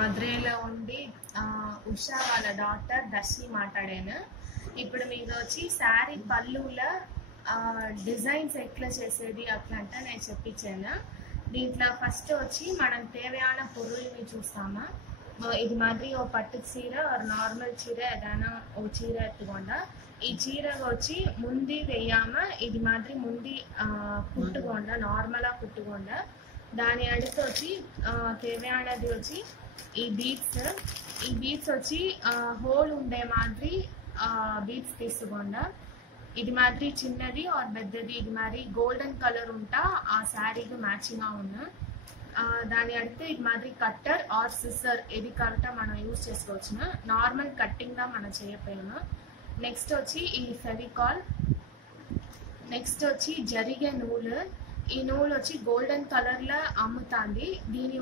మధురైలో ఉండి ఉషా వాళ్ళ డాటర్ దర్శి మాట్లాడాను. ఇప్పుడు మీకు వచ్చి శారీ పళ్ళుల డిజైన్స్ ఎట్లా చేసేది అట్లంటే నేను చెప్పించాను. దీంట్లో ఫస్ట్ వచ్చి మనం తేవయాన పొరుల్ని చూస్తామా. ఇది మాదిరి ఓ పట్టు చీర నార్మల్ చీర ఏదైనా ఓ చీర ఎత్తుకోండా ఈ చీర వచ్చి ముందు వెయ్యామా ఇది మాదిరి ముందు కుట్టుకోండా నార్మల్గా కుట్టుకోండా. దాని అడుగు వచ్చి తేవయానది వచ్చి ఈ బీడ్స్ వచ్చి హోల్ ఉండే మాదిరి బీడ్స్ తీసుకోండా. ఇది మాదిరి చిన్నది ఆర్ పెద్దది ఇది మాదిరి గోల్డెన్ కలర్ ఉంటా ఆ శారీకి మ్యాచింగ్గా ఉన్న. దాని అడిగితే ఇది మాదిరి కట్టర్ ఆర్ సిస్సర్ ఇది కరెక్ట్గా మనం యూజ్ చేసుకోవచ్చును. నార్మల్ కట్టింగ్గా మనం చేయకపోయాము. నెక్స్ట్ వచ్చి ఈ ఫెవికాల్. నెక్స్ట్ వచ్చి జరిగే నూలు. ఈ నూలు వచ్చి గోల్డెన్ కలర్లో అమ్ముతుంది. దీన్ని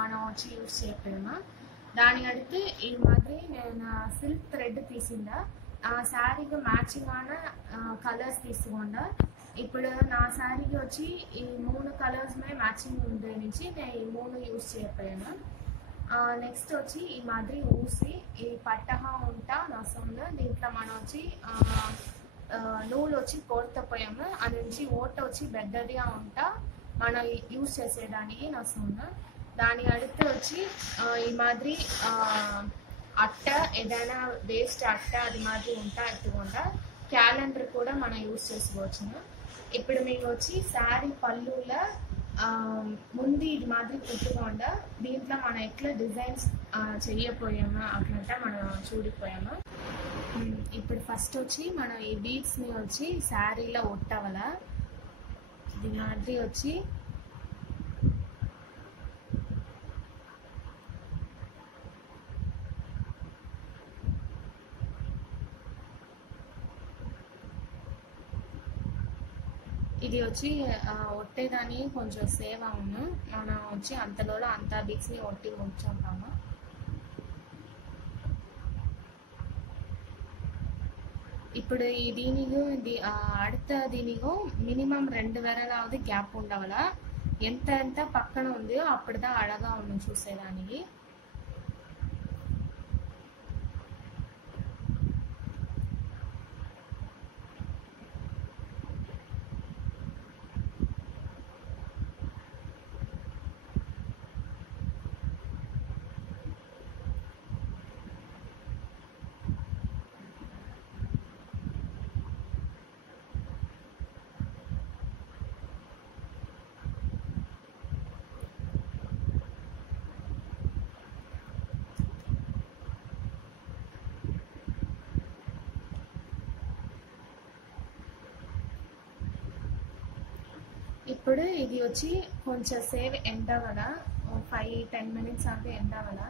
మనం వచ్చి యూజ్ చేయకపోయాము. దాని అడిగితే ఈ మాదిరి నేను సిల్క్ థ్రెడ్ తీసిందా ఆ శారీకి మ్యాచింగ్ అయిన కలర్స్ తీసుకోండా. ఇప్పుడు నా శారీకి వచ్చి ఈ 3 కలర్స్ మ్యాచింగ్ ఉండే నుంచి నేను ఈ 3 యూజ్ చేయకపోయాను. నెక్స్ట్ వచ్చి ఈ మాదిరి ఊసి ఈ పట్టహా ఉంటా నసంలో దీంట్లో మనం వచ్చి నూలు వచ్చి కోర్తపోయాము. అది నుంచి ఓట వచ్చి పెద్దదిగా ఉంటా మనం యూజ్ చేసేదానికి నసంలో. దాని అడిగితే వచ్చి ఈ మాదిరి అట్ట ఏదైనా వేస్ట్ అట్ట అది మాదిరి ఉంటా ఎత్తుకుండా క్యాలెండర్ కూడా మనం యూజ్ చేసుకోవచ్చును. ఇప్పుడు మీకు వచ్చి శారీ పళ్ళుల ముందు ఇది మాదిరి కుట్టుకుండా దీంట్లో మనం ఎట్లా డిజైన్స్ చెయ్యపోయామా అట్లంటే మనం చూడిపోయాము. ఇప్పుడు ఫస్ట్ వచ్చి మనం ఈ బీడ్స్ని వచ్చి శారీలో ఒట్టవల ఇది మాదిరి వచ్చి ఇది వచ్చి ఒట్టేదాన్ని కొంచెం సేవ్ అవును. మనం వచ్చి అంతలో అంతా బీడ్స్ని ఒట్టి ఉంచుంటాము. ఇప్పుడు ఈ దీనికి அடுத்த దీనిగో మినిమం 2 విరలాவது గ్యాప్ ఉండవల. ఎంత పక్కన ఉందో అప్పుడుదా అడగా ఉంది చూసేదానికి. ఇప్పుడు ఇది వచ్చి కొంచెం సేవ్ ఎండవల 5-10 మినిట్స్ అంటే ఎండవల.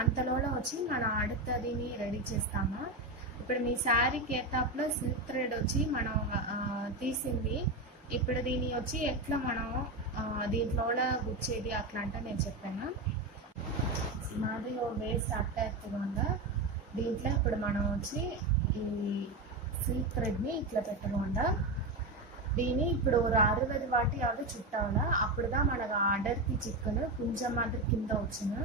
అంతలో వచ్చి మనం అడుగుతుందిని రెడీ చేస్తాము. ఇప్పుడు మీ శారీకి ఏతాప్లో సిల్క్ థ్రెడ్ వచ్చి మనం తీసింది. ఇప్పుడు దీని వచ్చి ఎట్లా మనం దీంట్లో గుచ్చేది అట్లా అంటే నేను చెప్పాను. మాది వేస్ట్ అట్ట ఎత్తుకుండా దీంట్లో ఇప్పుడు మనం వచ్చి ఈ సిల్క్ థ్రెడ్ని ఇట్లా పెట్టకుండా దీన్ని ఇప్పుడు ఒక 60 వాటి అవి చుట్టాల. అప్పుడుదా మనకు ఆర్డర్కి చిక్కును కొంచెం మాదిరి కింద వచ్చును.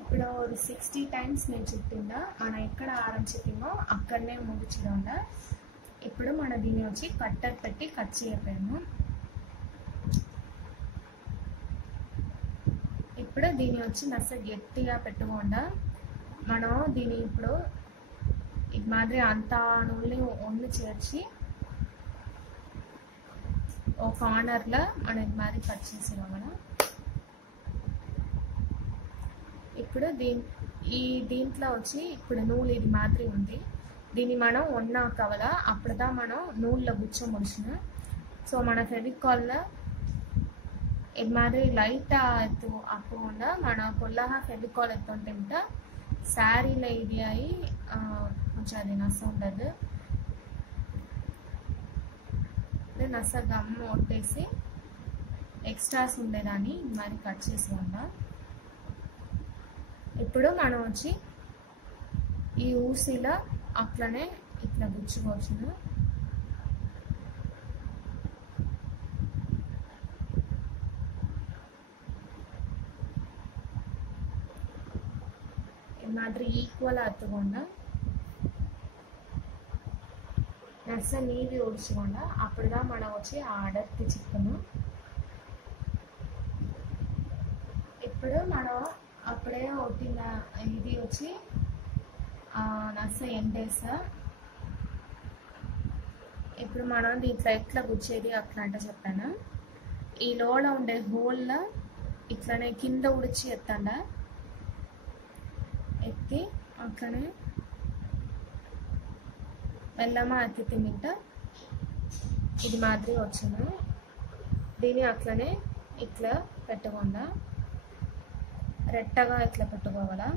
ఇప్పుడు 60 టైమ్స్ నేను చుట్టిందా మనం ఎక్కడ ఆరం చుట్టిందో అక్కడనే ముగించకుండా. ఇప్పుడు మనం దీన్ని వచ్చి కట్టర్ పెట్టి కట్ చేయలేము. ఇప్పుడు దీన్ని వచ్చి నస గట్టిగా పెట్టుకుండా మనం దీన్ని ఇప్పుడు ఇది మాదిరి అంతా నూనె ఒళ్ళు చేర్చి ఒక కార్నర్లో మనం ఇది మాదిరి కట్ చేసినాం మనం. ఇప్పుడు దీంట్లో వచ్చి ఇప్పుడు నూలు ఇది మాదిరి ఉంది. దీన్ని మనం ఒన్నాకవల అప్పుడుదా మనం నూనెలో గుచ్చ ముడిచిన ಸೊ మన ಫೆವಿಕಾಲ್ನ ಇದು ಮಾದರಿ ಲೈಟ್ ಆಯ್ತು ಹಾಕೊಂಡ మన పొల్లహ ఫెవికాల్ ఎత్తుంటేంట శారీల ఇది అయి కొంచెం అది నస ఉండదు నస గమ్ ఒట్టేసి ఎక్స్ట్రాస్ ఉండేదాన్ని మరి కట్ చేసుకోండా ఇప్పుడు మనం వచ్చి ఈ ఊసిలా అట్లనే ఇట్లా గుచ్చుకోవచ్చు ಮಾತ್ರ ಈಕ್ವಲ್ ಹತ್ತುಕೊಂಡ నర్స నీవి ఒడిచుకొండ అప్పుడుదా మనం వచ్చి ఆర్డర్కి చిక్కును ఇప్పుడు మనం అప్పుడే ఒట్టిన ఇది వచ్చి నర్స ఎండేసా ఇప్పుడు మనం దీంట్లో ఎట్లా గుచ్చేది అట్లా అంటే చెప్పాను ఈ లోడ ఉండే హోల్లో ఇట్లనే కింద ఉడిచి ఎత్తండ ఎత్తి అట్లనే మెల్లమా ఎత్తి మింట ఇది మాదిరి వచ్చును దీన్ని అట్లనే ఇట్లా పెట్టుకుండా రెట్టగా ఇట్లా పెట్టుకోవాలా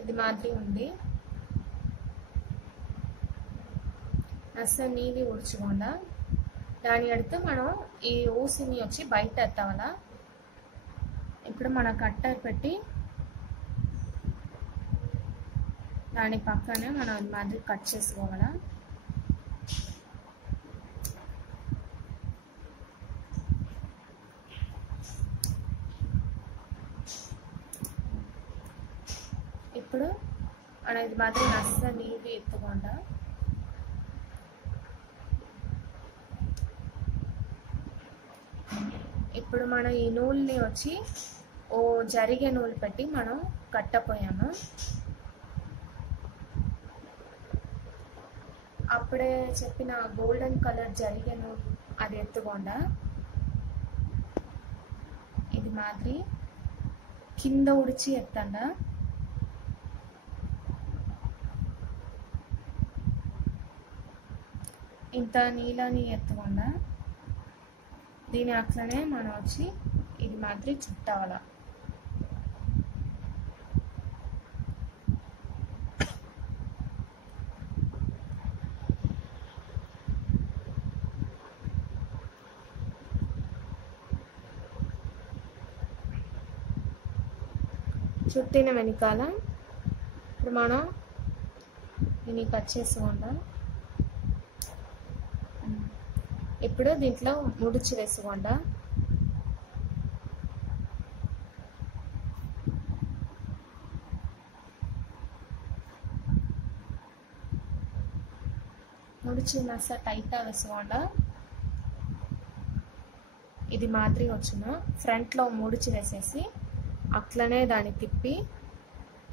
ఇది మాదిరి ఉంది నస్స నీవి ఉడుచుకుండా దాని అడితే మనం ఈ ఊసిని వచ్చి బయట ఎత్తావాలా ఇప్పుడు మన కట్టర్ పెట్టి దాని పక్కనే మనం ఇది మాదిరి కట్ చేసుకోవాలా ఇప్పుడు మనం ఇది మాదిరి నస్స నీవి ఎత్తుకుండా ఇప్పుడు మనం ఈ నూలుని వచ్చి ఓ జరిగే నూలు పెట్టి మనం కట్టపోయాము అప్పుడే చెప్పిన గోల్డెన్ కలర్ జరిగే నూలు అది ఎత్తుకుండా ఇది మాదిరి కింద ఉడిచి ఎత్తండ ఇంత నీళ్ళని ఎత్తుకుండా దీని అట్లనే మనం వచ్చి ఇది మాదిరి చుట్టావాల చుట్టిన వెనకాల ఇప్పుడు మనం దీన్ని కట్ చేసుకుందాం ఇప్పుడు దీంట్లో ముడిచి వేసుకోండా ముడిచి నస టైట్గా వేసుకోండా ఇది మాదిరి వచ్చిన ఫ్రంట్లో ముడిచి వేసేసి అట్లనే దాన్ని తిప్పి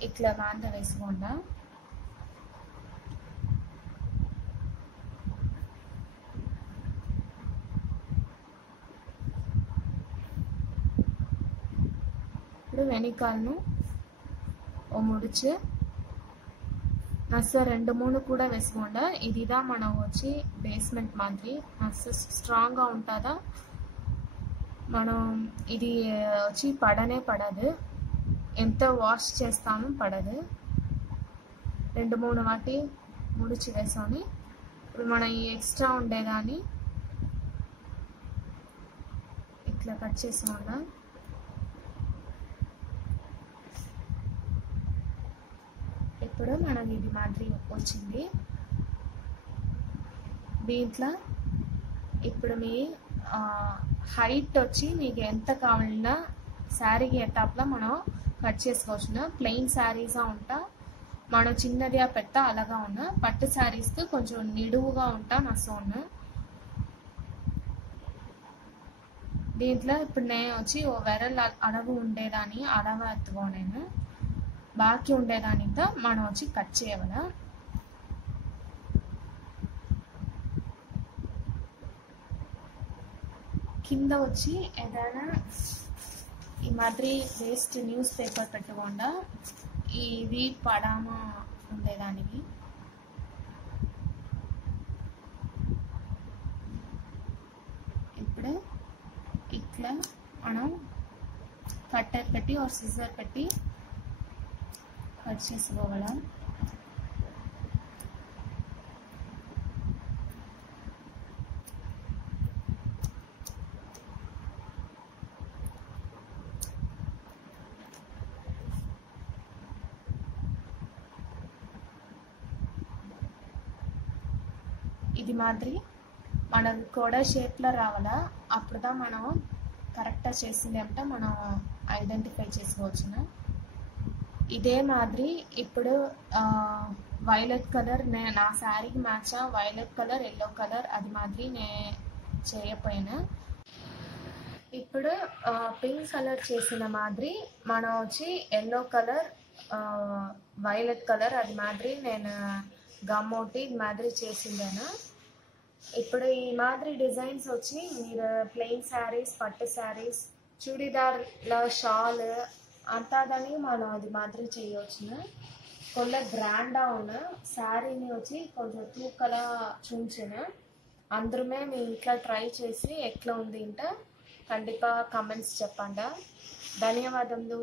ఇట్లా వాంత వేసుకోండా ఇప్పుడు వెనకాలను ఓ ముడిచి నస్స 2-3 కూడా వేసుకోండా ఇదిదా మనం వచ్చి బేస్మెంట్ మాదిరి నస్స స్ట్రాంగ్గా ఉంటుందా మనం ఇది వచ్చి పడనే పడదు ఎంత వాష్ చేస్తాము పడదు 2-3 వాటి ముడిచి వేసుకొని ఇప్పుడు మనం ఈ ఎక్స్ట్రా ఉండేదాన్ని ఇట్లా కట్ చేసుకోండా ఇప్పుడు మనం ఇది మాదిరి వచ్చింది దీంట్లో ఇప్పుడు మీ హైట్ వచ్చి మీకు ఎంత కావాలన్నా శారీకి ఎటాప్లో మనం కట్ చేసుకోవచ్చు ప్లెయిన్ శారీసా ఉంటా మనం చిన్నదిగా పెట్టా అలాగా ఉన్నా పట్టు శారీస్కి కొంచెం నిడువుగా ఉంటా నసో ఉన్నా దీంట్లో ఇప్పుడు నేను వచ్చి ఓ వెరల్ అడవు ఉండేదాన్ని అడవ ఎత్తుకో నేను బాకీ ఉండేదానితో మనం వచ్చి కట్ చేయవల కింద వచ్చి ఏదైనా ఈ మాదిరి వేస్ట్ న్యూస్ పేపర్ పెట్టుకుండా ఇది పడామా ఉండేదానికి పెట్టి ఒక సిజర్ పెట్టి కట్ చేసుకోగలం. ఇది మాదిరి మనకు కూడా షేప్లో రావాలా, అప్పుడుదా మనం కరెక్ట్గా చేసింది అంటే మనం ఐడెంటిఫై చేసుకోవచ్చును. ఇదే మాదిరి ఇప్పుడు వైలెట్ కలర్ నా శారీకి match violet colour yellow colour అది మాదిరి చేయకపోయినా ఇప్పుడు పింక్ కలర్ చేసిన మాదిరి మనం వచ్చి ఎల్లో కలర్ వైలెట్ కలర్ అది మాదిరి నేను గమ్ ఒకటి ఇది మాదిరి చేసిందాను. ఇప్పుడు ఈ మాదిరి డిజైన్స్ వచ్చి మీరు ప్లెయిన్ శారీస్, పట్టు శారీస్, చూడీదార్ల షాల్ అంతాదని మనం అది మాదిరి చేయవచ్చును. కొంచెం గ్రాండ్గా ఉన్న శారీని వచ్చి కొంచెం తూకలా చూంచును. అందరమే మీ ఇంట్లో ట్రై చేసి ఎట్లా ఉంది అంటే కండిపా కమెంట్స్ చెప్పండి. ధన్యవాదములు.